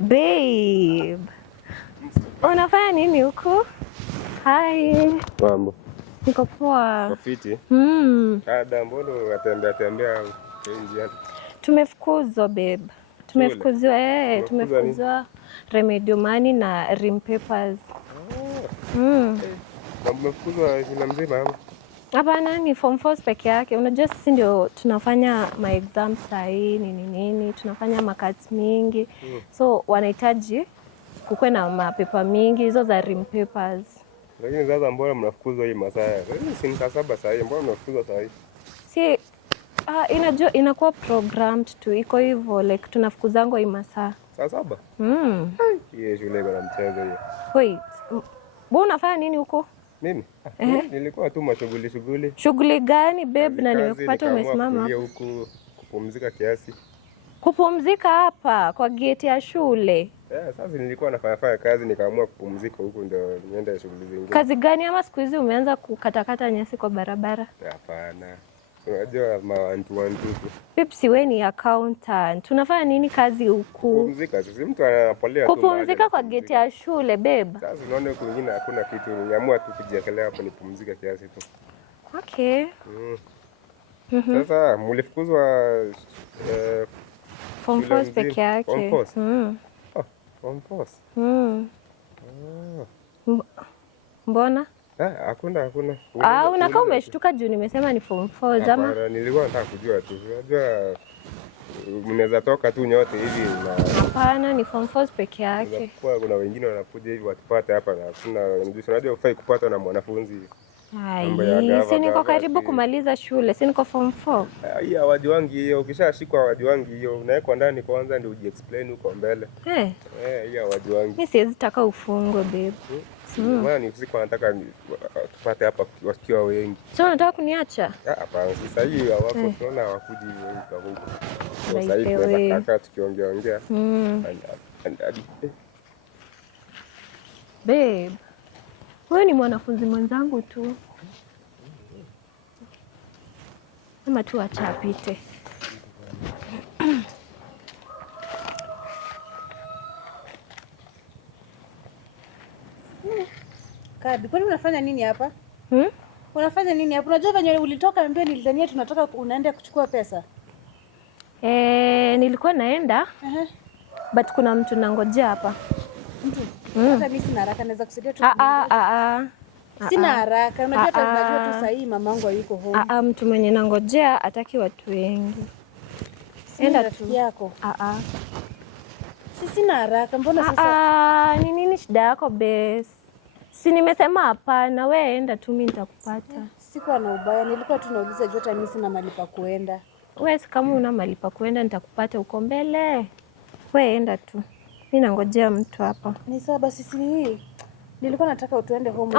Babe. Unafanya nini huko? Hi. Mambo. Niko poa. Rafiki? Mbona unatembea nje? Tumefukuzwa babe. Tumefukuzwa Remedial Money na Rim Papers. Mmefukuzwa shule mzima? Hapana, ni form 4 peke yake. Unajua sisi ndio tunafanya ma exams saa hii nini tunafanya makats mingi. So wanahitaji kukuwe na mapepa mingi hizo za Rim Papers. Lakini sasa mbona mnafukuzwa hii masaa? Si ni saa 7 saa hii, mbona mnafukuzwa saa hii? Si inajua inakuwa programmed tu, iko hivyo like tunafukuzango hii masaa. Saa 7? Hiyo shule ina mchezo hiyo. Wait. Wewe unafanya nini huko? Mimi? Nilikuwa tu mashughuli. Shughuli gani babe? Na nimekupata umesimama huku kupumzika kiasi. Kupumzika hapa kwa gate ya shule? Sasa nilikuwa nafanya kazi nikaamua kupumzika huku ndio niende shughuli zingine. Kazi gani? Ama siku hizi umeanza kukatakata nyasi kwa barabara? Hapana. Unajua mawantu tu. Pips, wewe ni accountant. Tunafanya nini kazi huku? Kupumzika, si mtu anapolea tu. Kupumzika kwa gate ya shule babe. Sasa unaona huko kwingine hakuna kitu. Niamua tu kujiekelea hapo nipumzika kiasi tu. Okay. Sasa mlifukuzwa form 4 peke yake. Form 4. Mbona? Hakuna. Unakaa umeshtuka juu nimesema ni form 4 zama. Hapana, nilikuwa nataka kujua tu. Unajua mnaweza toka tu nyote hivi na hapana, ni form 4 peke yake. Kuna wengine wanakuja hivi watupate hapa na unajua ufai kupata na mwanafunzi. Si niko karibu kumaliza shule, si niko form 4. Hii awadi wangu hiyo, ukishashikwa awadi wangu hiyo, unawekwa ndani kwanza ndio uji-explain huko mbele. Hii awadi wangu. Mimi siwezi taka ufungwe babe. Maana ni usiku nataka tupate hapa wakiwa wengi. Sio unataka kuniacha? Hapana, sasa hii hawako tunaona hawakuji huko. Sasa hivi tunaweza kaka tukiongea. Babe. Wewe ni mwanafunzi mwenzangu tu. Sema tu acha apite. Kabi, kwani unafanya nini hapa? Unafanya nini hapa? Unajua venye ulitoka mbio nilidhania tunatoka unaenda kuchukua pesa. Nilikuwa naenda. But kuna mtu nangojea hapa. Hata mimi sina haraka, naweza kusaidia tu. Sina haraka. Unajua tunajua tu saa hii mamangu hayuko home. Mtu mwenye nangojea hataki watu wengi. Enda tu yako. Sina haraka. Mbona sasa? Ni nini shida yako bes? Si nimesema hapana, wewe enda tu mimi nitakupata. Sikuwa na ubaya, nilikuwa tu nauliza jota mimi sina mahali pa kuenda. Wewe kama una mahali pa kuenda nitakupata uko mbele. Wewe enda tu. Mimi nangojea mtu hapa. Ni sawa basi, si nilikuwa nataka utuende home.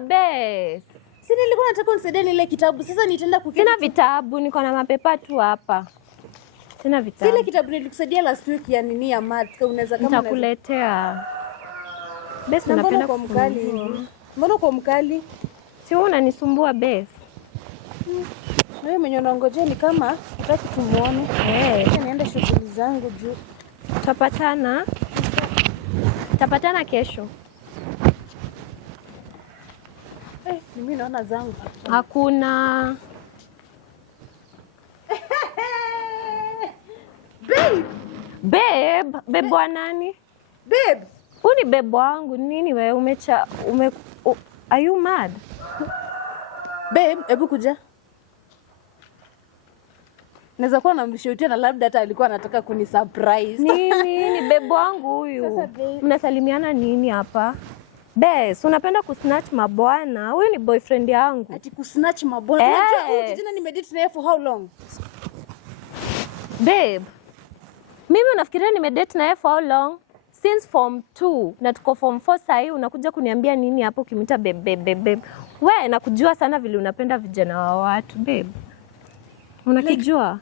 Bes. Si nilikuwa nataka unisaidie ile kitabu. Sasa nitaenda kuketi. Sina vitabu, niko na mapepa tu hapa. Sina vitabu. Sile kitabu nilikusaidia last week ya nini ya math, unaweza kama nitakuletea. Bes, napenda kwa mkali. Mbona kwa mkali? Si wewe unanisumbua Bes. Wewe mwenye unaongojea ni kama unataka tumuone. Niende shughuli zangu juu. Tapatana kesho. Mimi naona zangu. Hakuna. Babe wa nani? Babe. Huyu ni babe wangu. Nini wewe are you mad? Babe, hebu kuja. Naweza kuwa namshuhudia na labda hata alikuwa anataka kuni surprise. Ni babe wangu huyu. Mnasalimiana nini hapa? Bes, unapenda kusnatch mabwana. Huyu ni boyfriend yangu. Ati kusnatch mabwana? Unajua huyu jina nimedate naye for how long? Babe, mimi unafikiria nimedate naye for how long? Since form 2 na tuko form 4 sasa hii unakuja kuniambia nini hapo ukimwita babe. Wewe nakujua sana vile unapenda vijana wa watu, babe. Unakijua?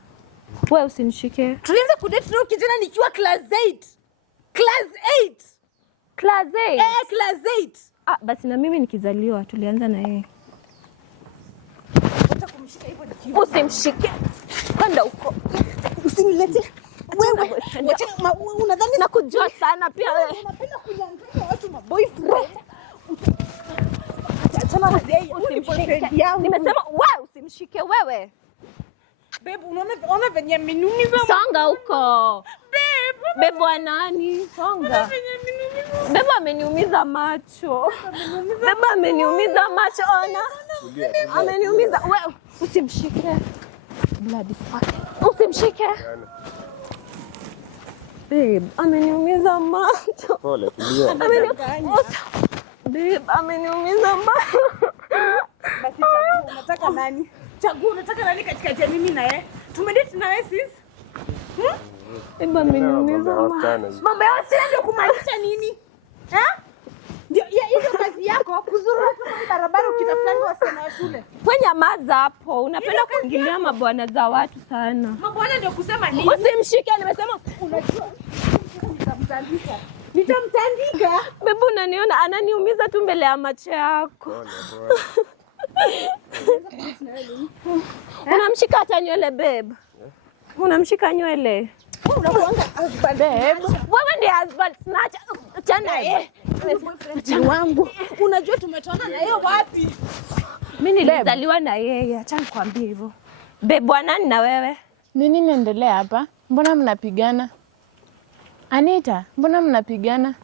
Wewe usinishike. Tulianza kudate na kijana nikiwa class 8. Class 8. Class 8? Class 8. Basi na mimi nikizaliwa tulianza na yeye. Hata Usimshike. Kwenda huko. Usinilete. Wewe unadhani nakujua sana pia wewe. Unapenda kunyang'anya watu maboyfriend. Achana na yeye. Nimesema wewe usimshike wewe. Babe, unaona venye ameniumiza. Songa huko. Babe wa nani? Songa. Babe ameniumiza macho. Babe ameniumiza macho ona. Ameniumiza. Wewe usimshike. Bloody fuck. Usimshike. Babe, ameniumiza macho. Pole, tulia. Babe, ameniumiza macho. Basi chagua, unataka nani? Chagua, unataka nani katikati ya mimi na yeye? Tumedate na wewe sis? Babe, ameniumiza macho. Mambo yao si ndio kumaanisha nini? Ndio hiyo kazi yako kuzuru tu barabara ukitafuta wasichana wa shule. Wewe nyamaza hapo. Unapenda kuingilia mabwana za watu sana. Mabwana ndio kusema nini? Usimshike, nimesema Unajua nitamtandika. Babe, unaniona ananiumiza tu mbele ya macho yako. Unamshika hata nywele babe. Unamshika nywele. Unakuanga husband Babe. Wewe ndiye husband snatcher. Chana wangu. Unajua tumetoana na yeye wapi? Mimi nilizaliwa na yeye. Acha nikwambie hivyo. Babe, bwana na wewe. Nini inaendelea hapa? Mbona mnapigana? Anita, mbona mnapigana?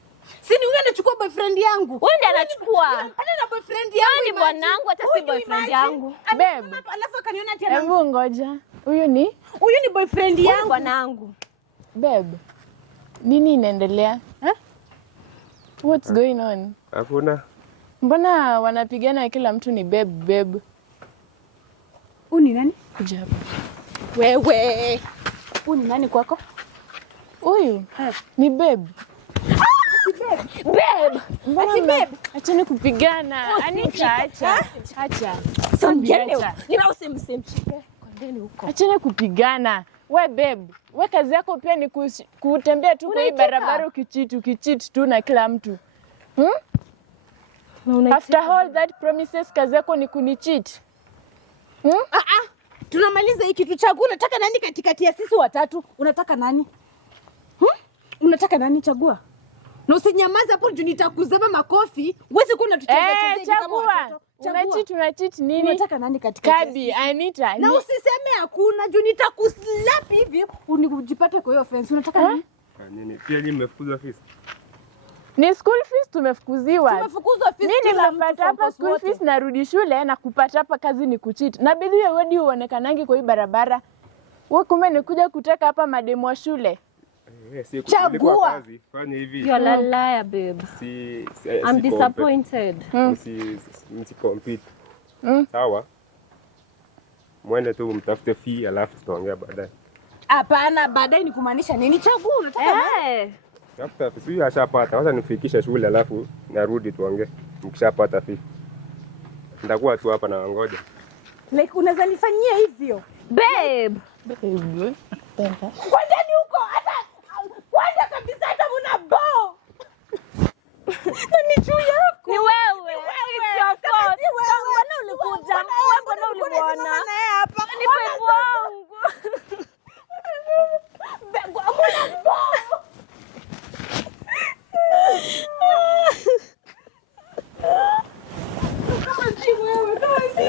Si ni wewe unachukua boyfriend yangu. Wewe ndiye anachukua. Unapenda na boyfriend yangu. Ni bwanangu hata si boyfriend yangu. Babe. Alafu akaniona tena. Hebu ngoja. Huyu ni boyfriend yangu. Bwanangu. babe. Nini inaendelea? What's going on? Hakuna. Mbona wanapigana kila mtu ni babe? Huyu ni nani? Kuja hapa. Wewe. Huyu ni nani kwako? Huyu ni babe. Babe. Mbona acheni kupigana? Anita, acha. Nina usimshike. Kondeni huko. Acheni kupigana. We babe, we kazi yako pia ni kutembea tu kwa hii barabara ukicheat tu na kila mtu. After all that promises, kazi yako ni kunicheat. Tunamaliza hiki kitu chagua. Unataka nani katikati ya sisi watatu? Unataka nani? Unataka nani? Chagua. Na usinyamaze hapo juu nitakuzaba makofi. Uweze kuwa unatucheza kama watoto. Unacheat nini? Unataka nani katikati? Kabi, Anita. Na usiseme hakuna juu nitakuslap hivi unijipate kwa hiyo offense. Unataka nani? Nini? Pia nyinyi mmefukuzwa fees? Ni school fees tumefukuziwa. Tumefukuzwa fees. Mimi nimepata hapa school fees, narudi shule na kupata hapa kazi ni kucheat. Na bidhi wewe ndio uonekanangi kwa hii barabara. Wewe kumbe nikuja kuteka hapa mademo wa shule. Chagua kazi. Fanya hivi. You're a liar, babe. I'm disappointed. Msi compete. Sawa. Mwende tu mtafute fee alafu tutaongea baadaye. Hapana, baadaye ni kumaanisha nini? Chagua. Unataka nani? Tafuta fee. Sio ashapata. Wacha nifikishe shule alafu narudi tuongee. Mkishapata fee. Nitakuwa tu hapa na ngoja. Like unaweza nifanyia hivyo? Babe. Kwa ndani huko hata kwanza kabisa hata una bao. Ni juu yako. Ni wewe. It's your fault. Mbona ulikuja? Mbona ulimuona? Ni babe wangu. Mbona bao? Kama si wewe, kama si